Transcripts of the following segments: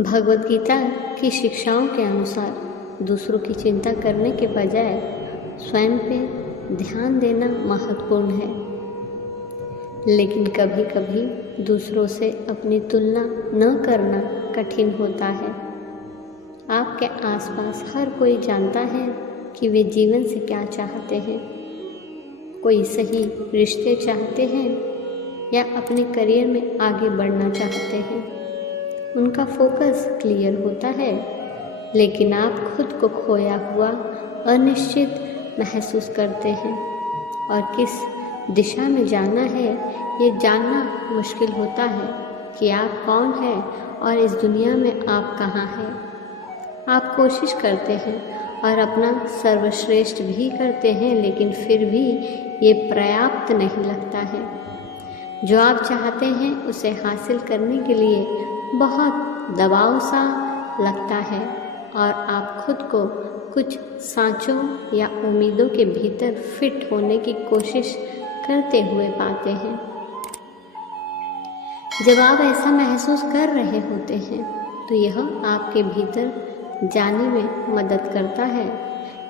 भगवद गीता की शिक्षाओं के अनुसार दूसरों की चिंता करने के बजाय स्वयं पे ध्यान देना महत्वपूर्ण है, लेकिन कभी कभी दूसरों से अपनी तुलना न करना कठिन होता है। आपके आसपास हर कोई जानता है कि वे जीवन से क्या चाहते हैं। कोई सही रिश्ते चाहते हैं या अपने करियर में आगे बढ़ना चाहते हैं। उनका फोकस क्लियर होता है, लेकिन आप खुद को खोया हुआ अनिश्चित महसूस करते हैं और किस दिशा में जाना है ये जानना मुश्किल होता है कि आप कौन हैं और इस दुनिया में आप कहाँ हैं। आप कोशिश करते हैं और अपना सर्वश्रेष्ठ भी करते हैं, लेकिन फिर भी ये पर्याप्त नहीं लगता है। जो आप चाहते हैं उसे हासिल करने के लिए बहुत दबाव सा लगता है और आप खुद को कुछ सांचों या उम्मीदों के भीतर फिट होने की कोशिश करते हुए पाते हैं। जब आप ऐसा महसूस कर रहे होते हैं तो यह आपके भीतर जाने में मदद करता है।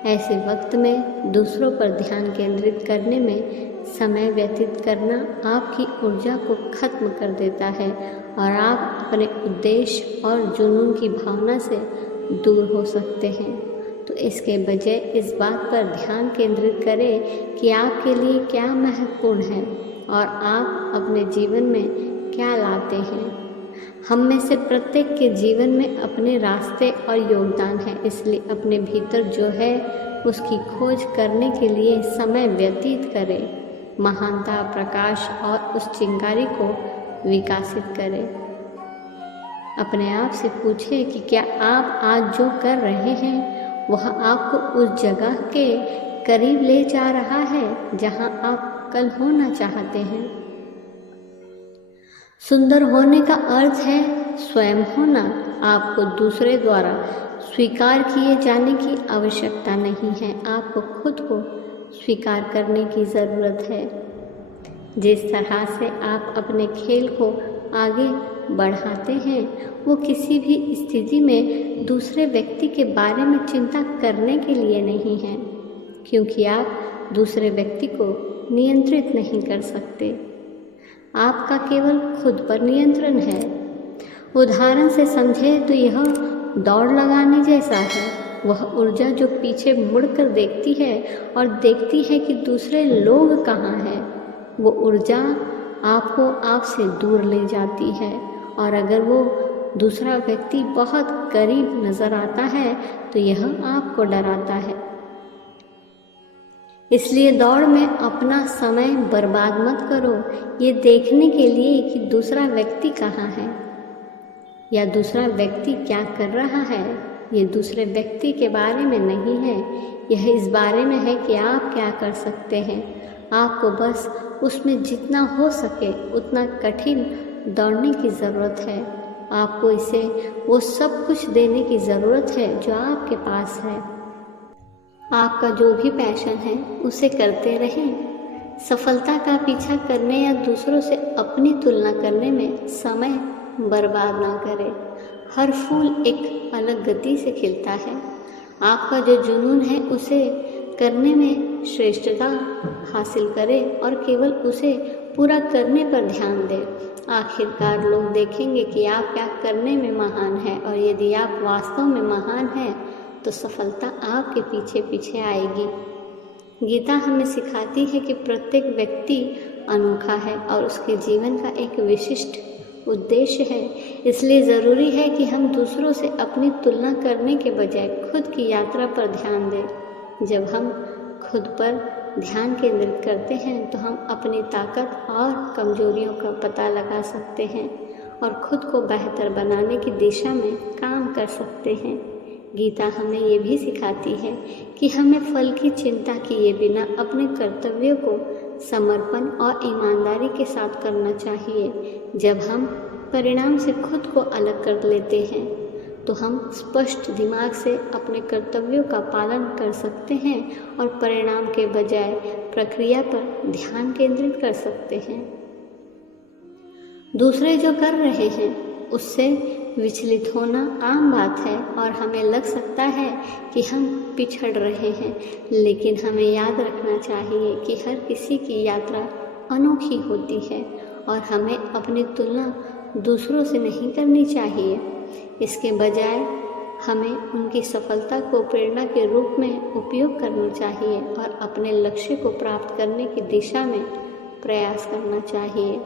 ऐसे वक्त में दूसरों पर ध्यान केंद्रित करने में समय व्यतीत करना आपकी ऊर्जा को खत्म कर देता है और आप अपने उद्देश्य और जुनून की भावना से दूर हो सकते हैं। तो इसके बजाय इस बात पर ध्यान केंद्रित करें कि आपके लिए क्या महत्वपूर्ण है और आप अपने जीवन में क्या लाते हैं। हम में से प्रत्येक के जीवन में अपने रास्ते और योगदान है, इसलिए अपने भीतर जो है उसकी खोज करने के लिए समय व्यतीत करें। महानता, प्रकाश और उस चिंगारी को विकसित करें। अपने आप से पूछें कि क्या आप आज जो कर रहे हैं वह आपको उस जगह के करीब ले जा रहा है जहां आप कल होना चाहते हैं। सुंदर होने का अर्थ है स्वयं होना। आपको दूसरे द्वारा स्वीकार किए जाने की आवश्यकता नहीं है, आपको खुद को स्वीकार करने की ज़रूरत है। जिस तरह से आप अपने खेल को आगे बढ़ाते हैं वो किसी भी स्थिति में दूसरे व्यक्ति के बारे में चिंता करने के लिए नहीं है, क्योंकि आप दूसरे व्यक्ति को नियंत्रित नहीं कर सकते। आपका केवल खुद पर नियंत्रण है। उदाहरण से समझे तो यह दौड़ लगाने जैसा है। वह ऊर्जा जो पीछे मुड़कर देखती है और देखती है कि दूसरे लोग कहाँ हैं, वो ऊर्जा आपको आपसे दूर ले जाती है। और अगर वो दूसरा व्यक्ति बहुत करीब नज़र आता है तो यह आपको डराता है। इसलिए दौड़ में अपना समय बर्बाद मत करो ये देखने के लिए कि दूसरा व्यक्ति कहाँ है या दूसरा व्यक्ति क्या कर रहा है। ये दूसरे व्यक्ति के बारे में नहीं है, यह इस बारे में है कि आप क्या कर सकते हैं। आपको बस उसमें जितना हो सके उतना कठिन दौड़ने की ज़रूरत है। आपको इसे वो सब कुछ देने की ज़रूरत है जो आपके पास है। आपका जो भी पैशन है उसे करते रहें। सफलता का पीछा करने या दूसरों से अपनी तुलना करने में समय बर्बाद ना करें। हर फूल एक अलग गति से खिलता है। आपका जो जुनून है उसे करने में श्रेष्ठता हासिल करें और केवल उसे पूरा करने पर ध्यान दें। आखिरकार लोग देखेंगे कि आप क्या करने में महान हैं, और यदि आप वास्तव में महान हैं तो सफलता आपके पीछे पीछे आएगी। गीता हमें सिखाती है कि प्रत्येक व्यक्ति अनोखा है और उसके जीवन का एक विशिष्ट उद्देश्य है। इसलिए ज़रूरी है कि हम दूसरों से अपनी तुलना करने के बजाय खुद की यात्रा पर ध्यान दें। जब हम खुद पर ध्यान केंद्रित करते हैं तो हम अपनी ताकत और कमजोरियों का पता लगा सकते हैं और खुद को बेहतर बनाने की दिशा में काम कर सकते हैं। गीता हमें ये भी सिखाती है कि हमें फल की चिंता किए बिना अपने कर्तव्यों को समर्पण और ईमानदारी के साथ करना चाहिए। जब हम परिणाम से खुद को अलग कर लेते हैं तो हम स्पष्ट दिमाग से अपने कर्तव्यों का पालन कर सकते हैं और परिणाम के बजाय प्रक्रिया पर ध्यान केंद्रित कर सकते हैं। दूसरे जो कर रहे हैं उससे विचलित होना आम बात है और हमें लग सकता है कि हम पिछड़ रहे हैं, लेकिन हमें याद रखना चाहिए कि हर किसी की यात्रा अनोखी होती है और हमें अपनी तुलना दूसरों से नहीं करनी चाहिए। इसके बजाय हमें उनकी सफलता को प्रेरणा के रूप में उपयोग करना चाहिए और अपने लक्ष्य को प्राप्त करने की दिशा में प्रयास करना चाहिए।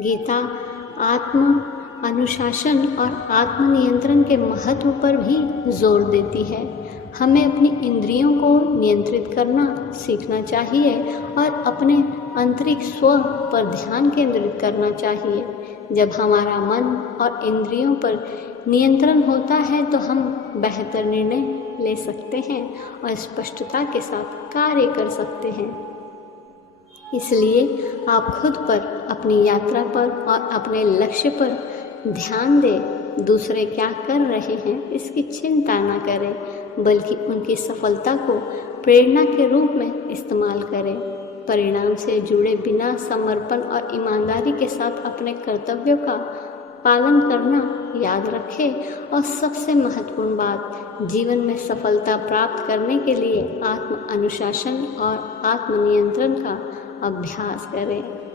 गीता आत्म अनुशासन और आत्मनियंत्रण के महत्व पर भी जोर देती है। हमें अपनी इंद्रियों को नियंत्रित करना सीखना चाहिए और अपने आंतरिक स्व पर ध्यान केंद्रित करना चाहिए। जब हमारा मन और इंद्रियों पर नियंत्रण होता है तो हम बेहतर निर्णय ले सकते हैं और स्पष्टता के साथ कार्य कर सकते हैं। इसलिए आप खुद पर, अपनी यात्रा पर और अपने लक्ष्य पर ध्यान दें। दूसरे क्या कर रहे हैं इसकी चिंता न करें, बल्कि उनकी सफलता को प्रेरणा के रूप में इस्तेमाल करें। परिणाम से जुड़े बिना समर्पण और ईमानदारी के साथ अपने कर्तव्यों का पालन करना याद रखें। और सबसे महत्वपूर्ण बात, जीवन में सफलता प्राप्त करने के लिए आत्म अनुशासन और आत्मनियंत्रण का अभ्यास करें।